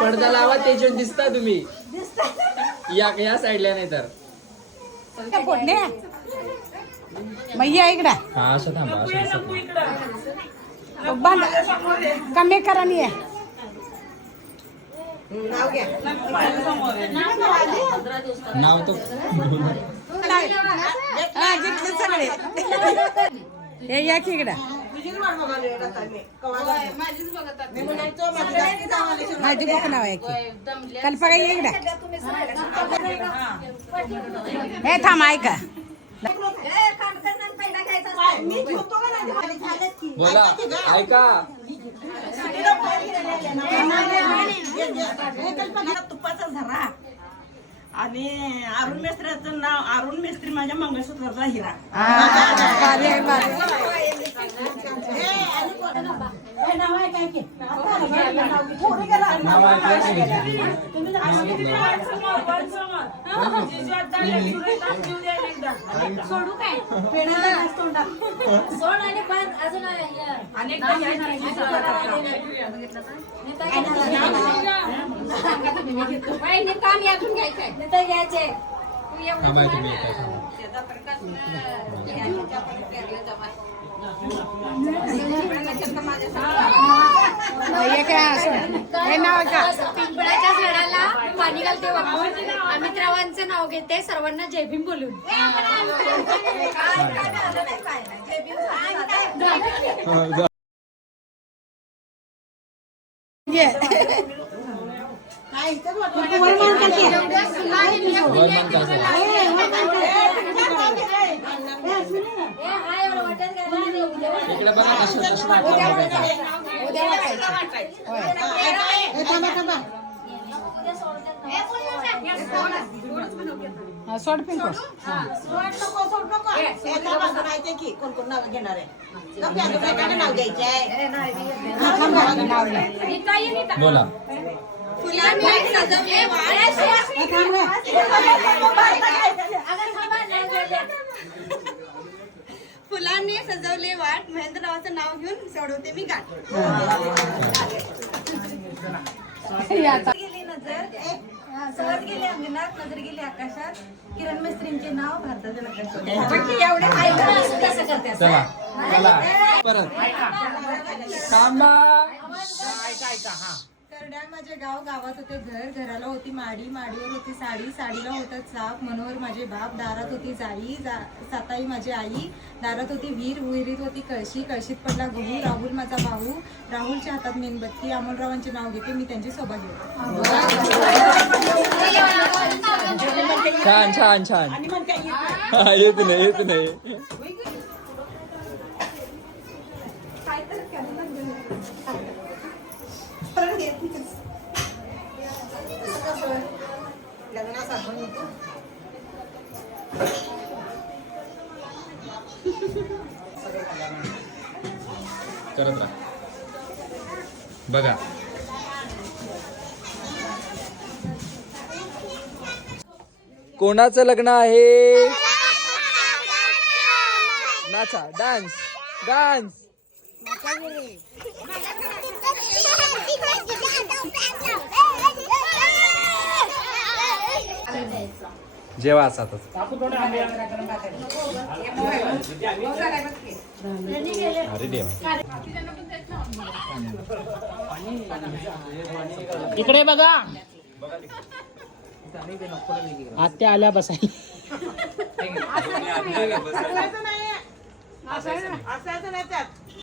पडदा लावा त्याच्यावर दिसता तुम्ही या साईडला नाही तर मैया इकडा हा असं थांबा कमी करा नाही नाव तो हे या की इकडं माझी बघ नाव आहे की कल्पना ये इकडं हे थांब ऐका बोला ऐका तुपाचा झरा आणि अरुण मेस्त्रीचं नाव अरुण मेस्त्री माझ्या मंगळसूत्राचा हिरा. सोडू काय सोड आणि पण अजून काम यातून घ्यायचंय घ्यायचे पिंपळाच्या झाडाला पाणी घालते अमितरावांचं नाव घेते सर्वांना जय भीम बोलून सोड पिंको कोण कोण नाव घेणार आहे नाव घ्यायचंय बोला फुलांनी सजवले वाट महेंद्ररावाचं नाव घेऊन सोडवते मी गाठ. गेली नजर सहज गेले अंगणात नजर गेली आकाशात किरण मेस्त्रींचे नाव भारताच्या नकाशात. चला चला परत करड्या माझे गाव गावात होते घर घराला होती माडी माडीवर होती साडी साडीला होता चाप मनोहर माझे बाप दारात होती जाई साताई माझी आई दारात होती विहीर विहिरीत होती कळशी कळशीत पडला गहू राहुल माझा भाऊ राहुलच्या हातात मेणबत्ती अमोलरावांचे नाव घेते मी त्यांची सोबत घेते. छान छान छान येत नाही येत नाही करत राहा बघा कोणाचं लग्न आहे नाचा डान्स डान्स जेव्हा असा अरे देवा इकडे बघा आत्या आल्या बसायला असायचं नाही त्यात